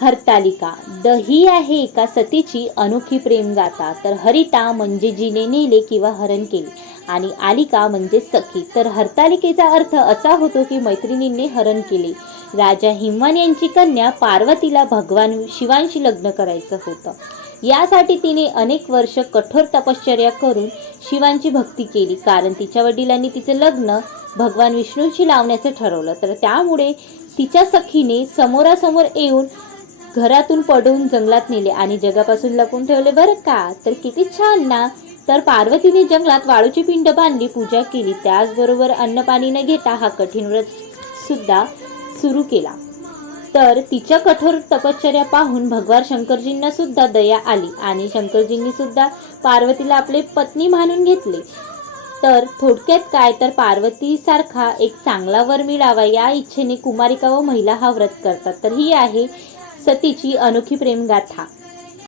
हरतालिका. दही आहे एका सतीची अनोखी प्रेमगाथा. तर हरिता म्हणजे जिने नेले किंवा हरण केले. आणि आलिका म्हणजे सखी. तर हरतालिकेचा अर्थ असा होतो की मैत्रिणींनी हरण केले. राजा हिमवान यांची कन्या पार्वतीला भगवान शिवांशी लग्न करायचं होतं. यासाठी तिने अनेक वर्ष कठोर तपश्चर्या करून शिवांची भक्ती केली. कारण तिच्या वडिलांनी तिचं लग्न भगवान विष्णूंशी लावण्याचं ठरवलं. तर त्यामुळे तिच्या सखीने समोरासमोर येऊन घरातून पडून जंगलात नेले आणि जगापासून लपून ठेवले. बरं का? तर किती छान ना? तर पार्वतीने जंगलात वाळूची पिंड बांधली पूजा केली. त्याचबरोबर अन्नपाणी न घेता हा कठीण व्रत सुद्धा सुरू केला. तर तिच्या कठोर तपश्चर्या पाहून भगवान शंकरजींना सुद्धा दया आली आणि शंकरजींनी सुद्धा पार्वतीला आपले पत्नी मानून घेतले. तर थोडक्यात काय? तर पार्वतीसारखा एक चांगला वर मिळावा या इच्छेने कुमारिका व महिला हा व्रत करतात. तर ही आहे सतीची अनोखी प्रेमगाथा.